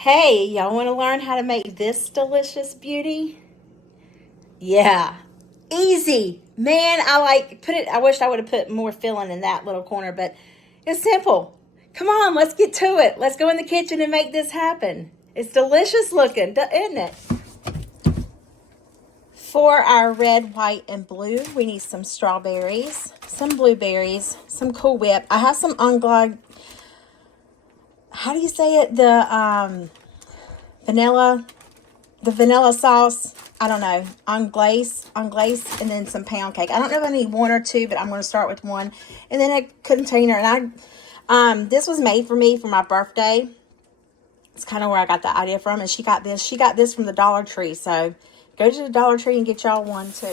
Hey, y'all want to learn how to make this delicious beauty? Yeah, easy. Man, I wish I would have put more filling in that little corner, but it's simple. Come on, let's get to it. Let's go in the kitchen and make this happen. It's delicious looking, isn't it? For our red, white, and blue, we need some strawberries, some blueberries, some Cool Whip. I have some how do you say it? Vanilla the vanilla sauce, I don't know, anglaise, and then some pound cake. I don't know if I need one or two, but I'm going to start with one. And then a container. And this was made for me for my birthday. It's kind of where I got the idea from. And she got this from the Dollar Tree. So go to the Dollar Tree and get y'all one too.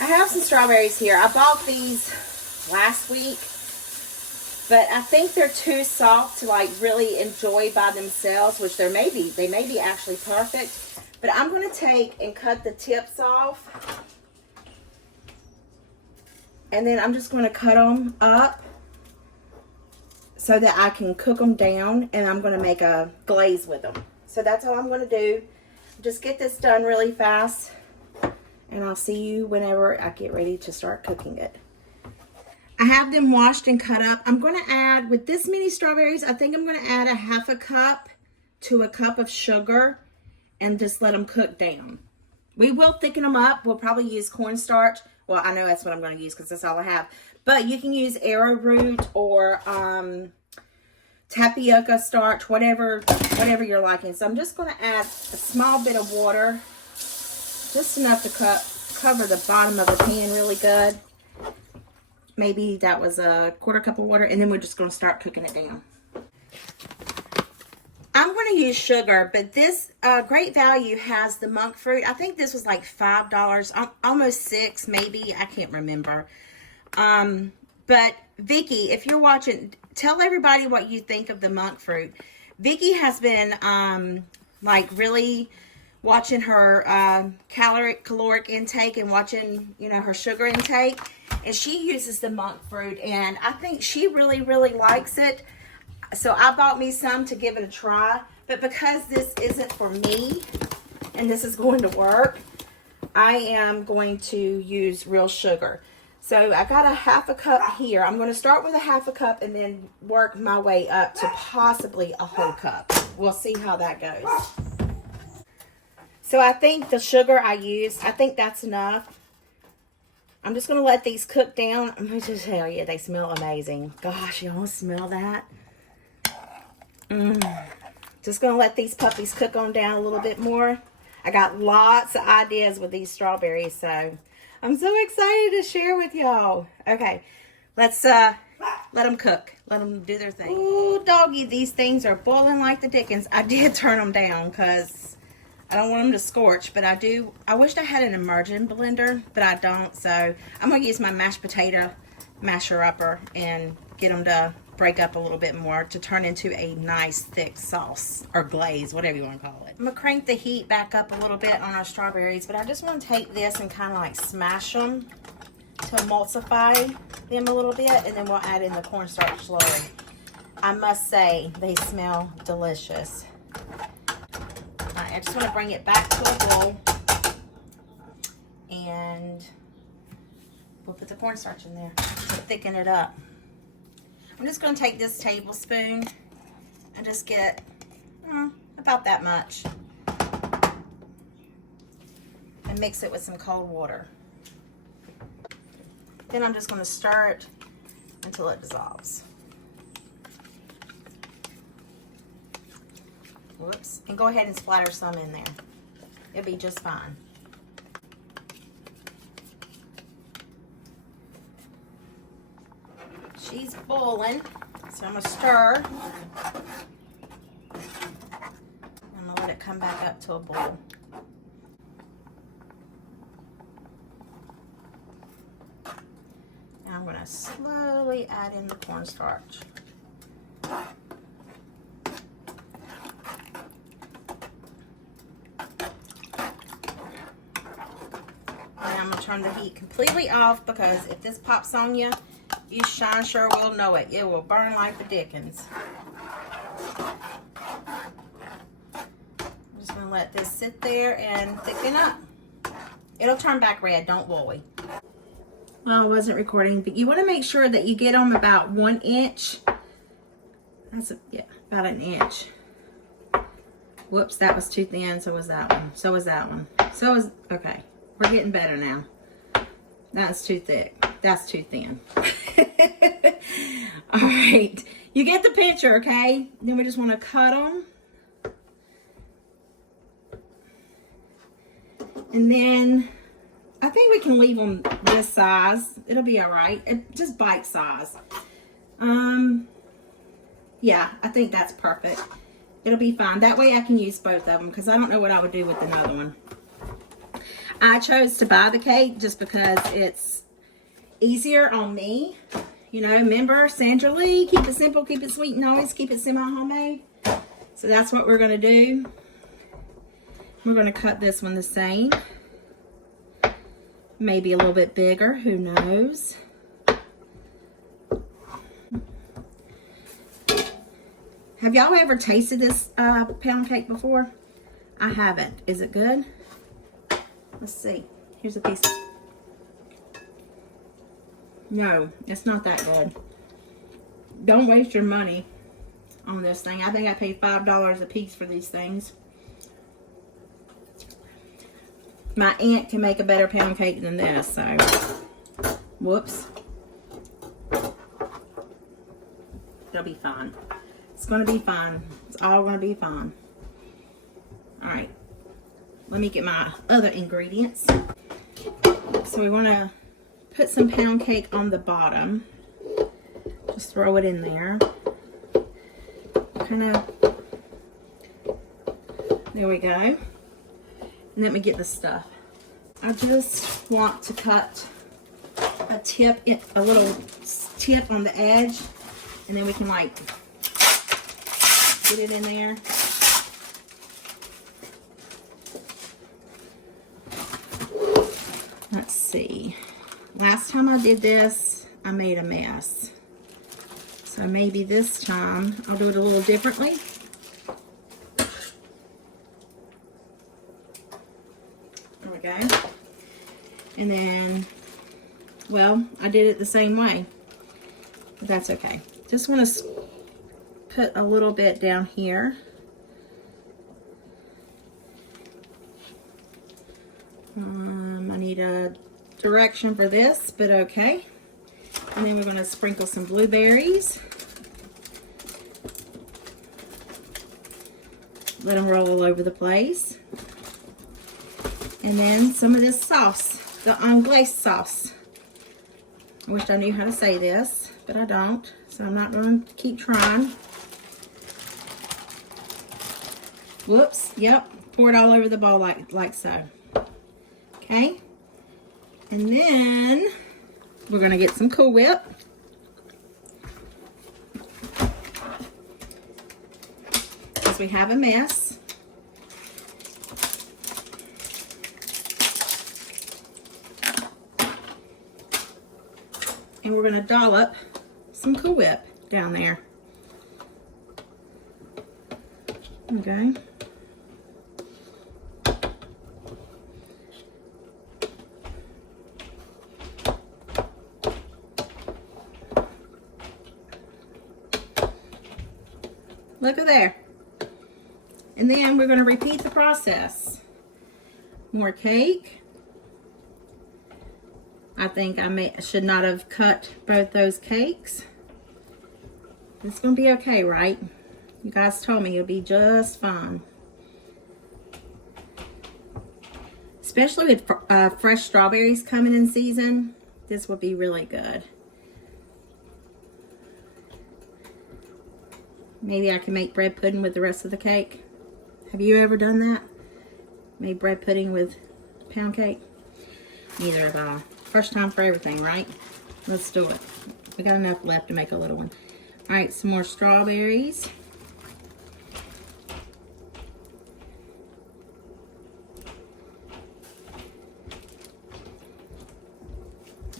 I have some strawberries here. I bought these last week, but I think they're too soft to like really enjoy by themselves, which they may be actually perfect. But I'm going to take and cut the tips off. And then I'm just going to cut them up so that I can cook them down, and I'm going to make a glaze with them. So that's all I'm going to do. Just get this done really fast, and I'll see you whenever I get ready to start cooking it. I have them washed and cut up. I'm going to add, with this many strawberries, I think I'm going to add a half a cup to a cup of sugar and just let them cook down. We will thicken them up. We'll probably use cornstarch. Well, I know that's what I'm going to use because that's all I have. But you can use arrowroot or tapioca starch, whatever you're liking. So I'm just going to add a small bit of water, just enough to cover the bottom of the pan really good. Maybe that was a quarter cup of water, and then we're just going to start cooking it down. I'm going to use sugar, but this Great Value has the monk fruit. I think this was like $5, almost $6, maybe. I can't remember. But Vicky, if you're watching, tell everybody what you think of the monk fruit. Vicky has been like really watching her caloric intake and watching, her sugar intake. And she uses the monk fruit, and I think she really, really likes it. So I bought me some to give it a try. But because this isn't for me, and this is going to work, I am going to use real sugar. So I got a half a cup here. I'm going to start with a half a cup and then work my way up to possibly a whole cup. We'll see how that goes. So I think the sugar I used, I think that's enough. I'm just going to let these cook down. I'm going to tell you, they smell amazing. Gosh, y'all smell that? Just going to let these puppies cook on down a little bit more. I got lots of ideas with these strawberries, so I'm so excited to share with y'all. Okay, let's let them cook. Let them do their thing. Ooh, doggy, these things are boiling like the dickens. I did turn them down because I don't want them to scorch, but I wish I had an immersion blender, but I don't, so I'm going to use my mashed potato masher upper and get them to break up a little bit more to turn into a nice thick sauce or glaze, whatever you want to call it. I'm going to crank the heat back up a little bit on our strawberries, but I just want to take this and kind of like smash them to emulsify them a little bit, and then we'll add in the cornstarch slowly. I must say, they smell delicious. I just want to bring it back to a bowl, and we'll put the cornstarch in there to thicken it up. I'm just going to take this tablespoon and just get about that much and mix it with some cold water. Then I'm just going to stir it until it dissolves. Whoops. And go ahead and splatter some in there. It'll be just fine. She's boiling, so I'm going to stir. I'm going to let it come back up to a boil. Now I'm going to slowly add in the cornstarch. I'm going to turn the heat completely off, because if this pops on you, you sure will know it. It will burn like the dickens. let this sit there and thicken up. It'll turn back red, don't worry. Well, I wasn't recording, but you want to make sure that you get them about 1 inch. Yeah, about an inch. Whoops, that was too thin, so was that one. So was that one. Okay, we're getting better now. That's too thick. That's too thin. All right, you get the picture, okay? Then we just want to cut them. And then I think we can leave them this size. It'll be all right. Just bite size. Yeah, I think that's perfect. It'll be fine. That way I can use both of them because I don't know what I would do with another one. I chose to buy the cake just because it's easier on me. You know, remember Sandra Lee, keep it simple, keep it sweet, and always keep it semi-homemade. So that's what we're going to do. We're going to cut this one the same. Maybe a little bit bigger, who knows. Have y'all ever tasted this pound cake before? I haven't. Is it good? Let's see. Here's a piece. No, it's not that good. Don't waste your money on this thing. I think I paid $5 a piece for these things. My aunt can make a better pound cake than this, so whoops. It'll be fine. It's going to be fine. It's all going to be fine. All right. Let me get my other ingredients. So we want to put some pound cake on the bottom. Just throw it in there. Kind of. There we go. And let me get the stuff. I just want to cut a little tip on the edge, and then we can like get it in there. Let's see. Last time I did this, I made a mess. So maybe this time I'll do it a little differently. There we go. And then, well, I did it the same way, but that's okay. Just want to put a little bit down here. I need a direction for this, but okay. And then we're going to sprinkle some blueberries. Let them roll all over the place. And then some of this sauce, the anglaise sauce. I wish I knew how to say this, but I don't, so I'm not going to keep trying. Whoops, yep, pour it all over the bowl like so. Okay, and then we're going to get some Cool Whip. Because we have a mess. And we're going to dollop some Cool Whip down there. Okay. Look at there. And then we're going to repeat the process. More cake. I think I should not have cut both those cakes. It's going to be okay, right? You guys told me it'll be just fine. Especially with fresh strawberries coming in season, this would be really good. Maybe I can make bread pudding with the rest of the cake. Have you ever done that? Made bread pudding with pound cake? Neither have I. First time for everything, right? Let's do it. We got enough left to make a little one. All right, some more strawberries.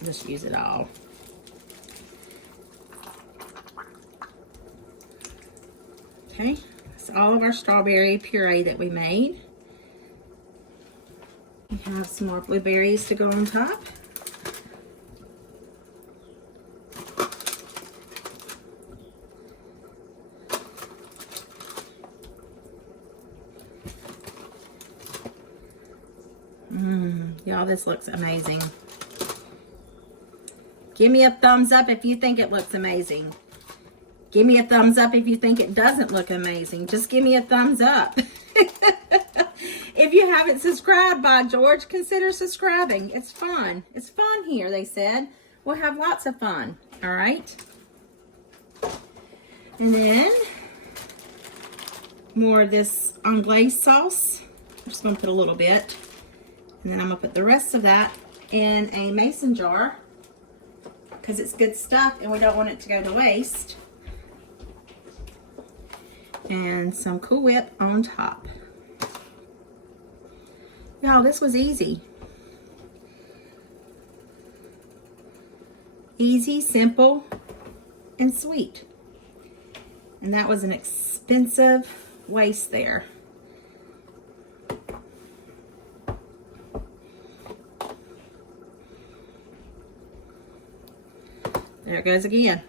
Just use it all. Okay, that's all of our strawberry puree that we made. We have some more blueberries to go on top. Y'all, this looks amazing. Give me a thumbs up if you think it looks amazing. Give me a thumbs up if you think it doesn't look amazing. Just give me a thumbs up. If you haven't subscribed, by George, consider subscribing. It's fun. It's fun here, they said. We'll have lots of fun. All right. And then more of this anglaise sauce. I'm just going to put a little bit. And then I'm going to put the rest of that in a mason jar because it's good stuff and we don't want it to go to waste. And some Cool Whip on top. Y'all, this was easy. Easy, simple, and sweet. And that was an expensive waste there. There it goes again.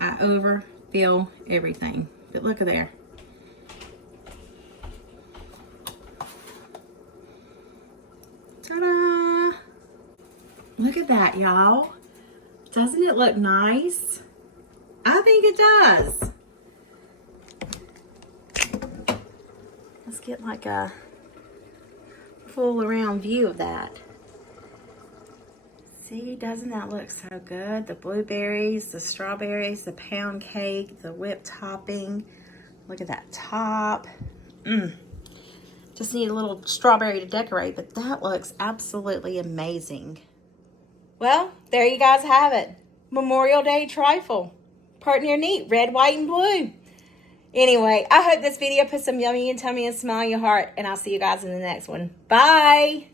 I overfill everything. But look at there. Ta-da! Look at that, y'all. Doesn't it look nice? I think it does. Let's get like a full around view of that. See, doesn't that look so good? The blueberries, the strawberries, the pound cake, the whipped topping. Look at that top. Just need a little strawberry to decorate, but that looks absolutely amazing. Well, there you guys have it. Memorial Day Trifle. Part near neat, red, white, and blue. Anyway, I hope this video put some yummy in your tummy and smile in your heart, and I'll see you guys in the next one. Bye!